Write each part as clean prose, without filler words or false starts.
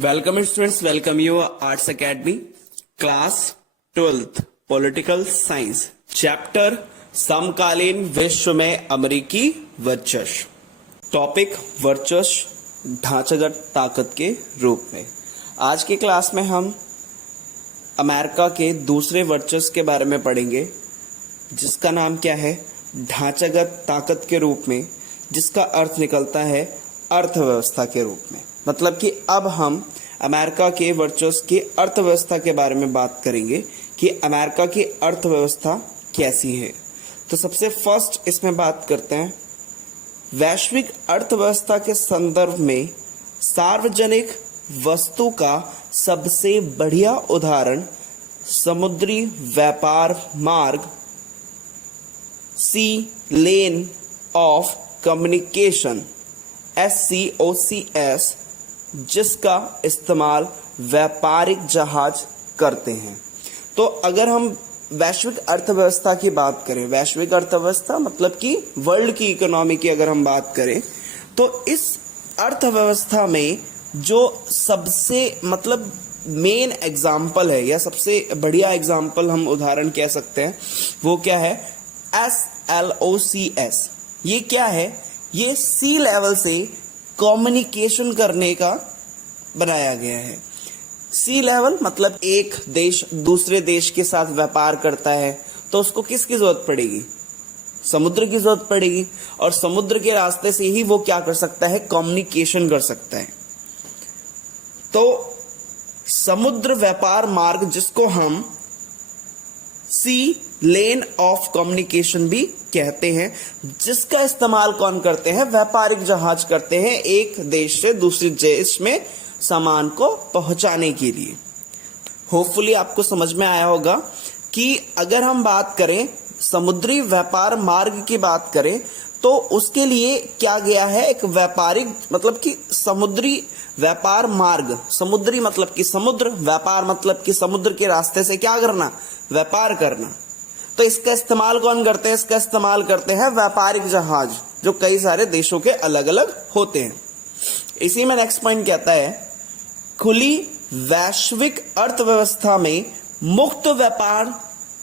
Welcome students, welcome you arts academy class 12th political science chapter समकालीन विश्व में अमेरिकी वर्चस्व। टॉपिक वर्चस्व ढांचागत ताकत के रूप में। आज की क्लास में हम अमेरिका के दूसरे वर्चस्व के बारे में पढ़ेंगे, जिसका नाम क्या है? ढांचागत ताकत के रूप में, जिसका अर्थ निकलता है अर्थव्यवस्था के रूप में। मतलब कि अब हम अमेरिका के वर्चस्व की अर्थव्यवस्था के बारे में बात करेंगे कि अमेरिका की अर्थव्यवस्था कैसी है। तो सबसे फर्स्ट इसमें बात करते हैं वैश्विक अर्थव्यवस्था के संदर्भ में सार्वजनिक वस्तु का सबसे बढ़िया उदाहरण समुद्री व्यापार मार्ग सी लेन ऑफ कम्युनिकेशन SCOCS, जिसका इस्तेमाल व्यापारिक जहाज करते हैं। तो अगर हम वैश्विक अर्थव्यवस्था की बात करें, वैश्विक अर्थव्यवस्था मतलब कि वर्ल्ड की इकोनॉमी की अगर हम बात करें, तो इस अर्थव्यवस्था में जो सबसे मतलब मेन एग्जाम्पल है या सबसे बढ़िया एग्जाम्पल हम उदाहरण कह सकते हैं, वो क्या है? SLOCS। ये क्या है? ये सी लेवल से कम्युनिकेशन करने का बनाया गया है। सी लेवल मतलब एक देश दूसरे देश के साथ व्यापार करता है, तो उसको किसकी जरूरत पड़ेगी? समुद्र की जरूरत पड़ेगी, और समुद्र के रास्ते से ही वो क्या कर सकता है? कम्युनिकेशन कर सकता है। तो समुद्र व्यापार मार्ग, जिसको हम सी लेन ऑफ कम्युनिकेशन भी कहते हैं, जिसका इस्तेमाल कौन करते हैं? व्यापारिक जहाज करते हैं, एक देश से दूसरे देश में सामान को पहुंचाने के लिए। होपफुली आपको समझ में आया होगा कि अगर हम बात करें समुद्री व्यापार मार्ग की बात करें, तो उसके लिए क्या गया है? एक व्यापारिक मतलब कि समुद्री व्यापार मार्ग, समुद्री मतलब कि समुद्र, व्यापार मतलब कि समुद्र के रास्ते से क्या करना? व्यापार करना। तो इसका इस्तेमाल कौन करते हैं? इसका इस्तेमाल करते हैं व्यापारिक जहाज, जो कई सारे देशों के अलग अलग होते हैं। इसी में नेक्स्ट पॉइंट कहता है खुली वैश्विक अर्थव्यवस्था में मुक्त व्यापार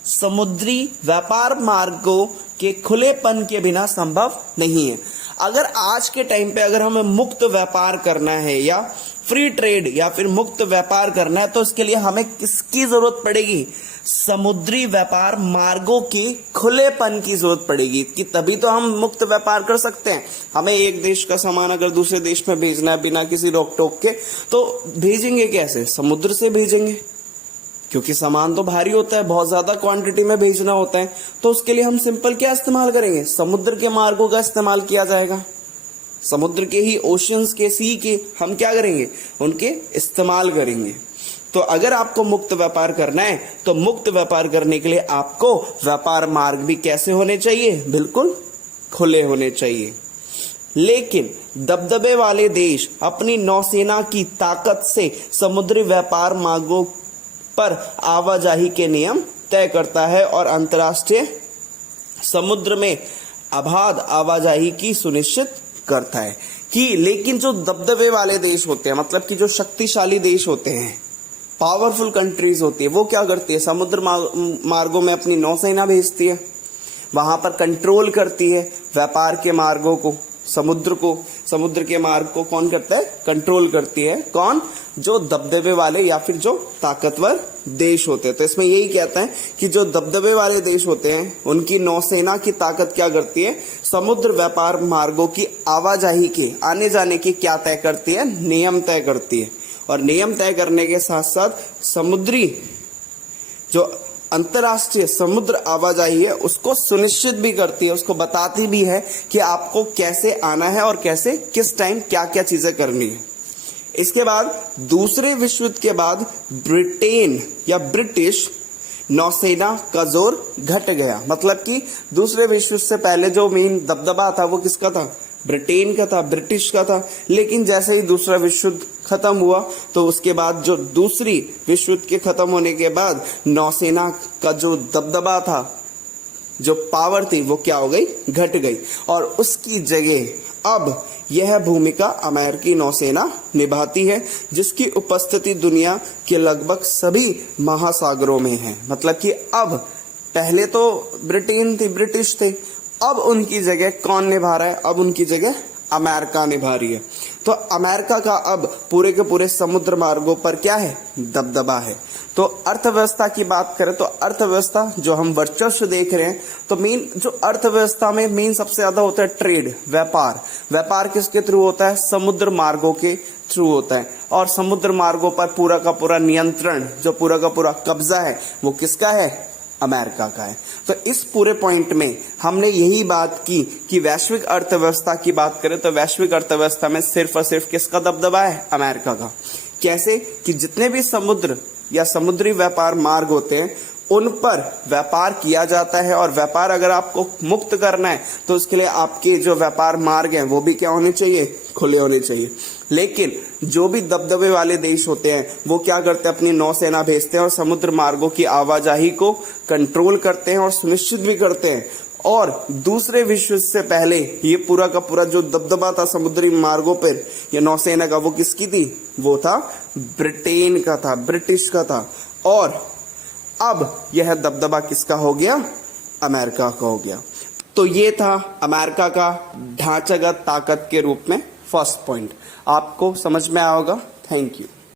समुद्री व्यापार मार्गों के खुलेपन के बिना संभव नहीं है। अगर आज के टाइम पे अगर हमें मुक्त व्यापार करना है या फ्री ट्रेड या फिर मुक्त व्यापार करना है, तो इसके लिए हमें किसकी जरूरत पड़ेगी? समुद्री व्यापार मार्गों की खुलेपन की जरूरत पड़ेगी, कि तभी तो हम मुक्त व्यापार कर सकते हैं। हमें एक देश का सामान अगर दूसरे देश में भेजना है बिना किसी रोक टोक के, तो भेजेंगे कैसे? समुद्र से भेजेंगे, क्योंकि सामान तो भारी होता है, बहुत ज्यादा क्वांटिटी में भेजना होता है। तो उसके लिए हम सिंपल क्या इस्तेमाल करेंगे? समुद्र के मार्गों का इस्तेमाल किया जाएगा। समुद्र के ही, ओशियंस के, सी के हम क्या करेंगे? उनके इस्तेमाल करेंगे। तो अगर आपको मुक्त व्यापार करना है, तो मुक्त व्यापार करने के लिए आपको व्यापार मार्ग भी कैसे होने चाहिए? बिल्कुल खुले होने चाहिए। लेकिन दबदबे वाले देश अपनी नौसेना की ताकत से समुद्री व्यापार मार्गों पर आवाजाही के नियम तय करता है और अंतर्राष्ट्रीय समुद्र में अबाध आवाजाही की सुनिश्चित करता है। कि लेकिन जो दबदबे वाले देश होते हैं, मतलब कि जो शक्तिशाली देश होते हैं, पावरफुल कंट्रीज होती है, वो क्या करती है? समुद्र मार्गों में अपनी नौसेना भेजती है, वहां पर कंट्रोल करती है व्यापार के मार्गों को, समुद्र के मार्ग को कौन करता है? कंट्रोल करती है। कौन? जो दबदबे वाले या फिर जो ताकतवर देश होते हैं। तो इसमें यही कहता है कि जो दबदबे वाले देश होते हैं, उनकी नौसेना की ताकत क्या करती है? समुद्र व्यापार मार्गों की आवाजाही के, आने जाने की क्या तय करती है? नियम तय करती है। और नियम तय करने के साथ साथ समुद्री जो अंतर्राष्ट्रीय समुद्र आवाजाही है, उसको सुनिश्चित भी करती है, उसको बताती भी है कि आपको कैसे आना है और कैसे किस टाइम क्या क्या चीजें करनी है। इसके बाद दूसरे विश्व युद्ध के बाद ब्रिटेन या ब्रिटिश नौसेना का जोर घट गया। मतलब कि दूसरे विश्व युद्ध से पहले जो मेन दबदबा था वो किसका था? ब्रिटेन का था, ब्रिटिश का था। लेकिन जैसे ही दूसरा विश्व युद्ध खत्म हुआ, तो उसके बाद जो दूसरी विश्व युद्ध के खत्म होने के बाद नौसेना का जो दबदबा था, जो पावर थी, वो क्या हो गई? घट गई। और उसकी जगह अब यह भूमिका अमेरिकी नौसेना निभाती है, जिसकी उपस्थिति दुनिया के लगभग सभी महासागरों में है। मतलब कि अब पहले तो ब्रिटेन थी, ब्रिटिश थे, अब उनकी जगह कौन निभा रहा है? अब उनकी जगह अमेरिका निभा रही है। तो अमेरिका का अब पूरे के पूरे समुद्र मार्गों पर क्या है? दबदबा है। तो अर्थव्यवस्था की बात करें तो अर्थव्यवस्था जो हम वर्चस्व देख रहे हैं, तो मेन जो अर्थव्यवस्था में मेन सबसे ज्यादा होता है ट्रेड, व्यापार। व्यापार किसके थ्रू होता है? समुद्र मार्गों के थ्रू होता है। और समुद्र मार्गों पर पूरा का पूरा नियंत्रण, जो पूरा का पूरा कब्जा है, वो किसका है? अमेरिका का है। तो इस पूरे पॉइंट में हमने यही बात की कि वैश्विक अर्थव्यवस्था की बात करें तो वैश्विक अर्थव्यवस्था में सिर्फ और सिर्फ किसका दबदबा है? अमेरिका का। कैसे? कि जितने भी समुद्र या समुद्री व्यापार मार्ग होते हैं उन पर व्यापार किया जाता है, और व्यापार अगर आपको मुक्त करना है तो उसके लिए आपके जो व्यापार मार्ग हैं वो भी क्या होने चाहिए? खुले होने चाहिए। लेकिन जो भी दबदबे वाले देश होते हैं वो क्या करते हैं? अपनी नौसेना भेजते हैं और समुद्र मार्गों की आवाजाही को कंट्रोल करते हैं और सुनिश्चित भी करते हैं। और दूसरे विश्व युद्ध से पहले ये पूरा का पूरा जो दबदबा था समुद्री मार्गों पर या नौसेना का, वो किसकी थी? वो था ब्रिटेन का था, ब्रिटिश का था। और अब यह दबदबा किसका हो गया? अमेरिका का हो गया। तो ये था अमेरिका का ढांचागत ताकत के रूप में फर्स्ट पॉइंट। आपको समझ में आया होगा। Thank you.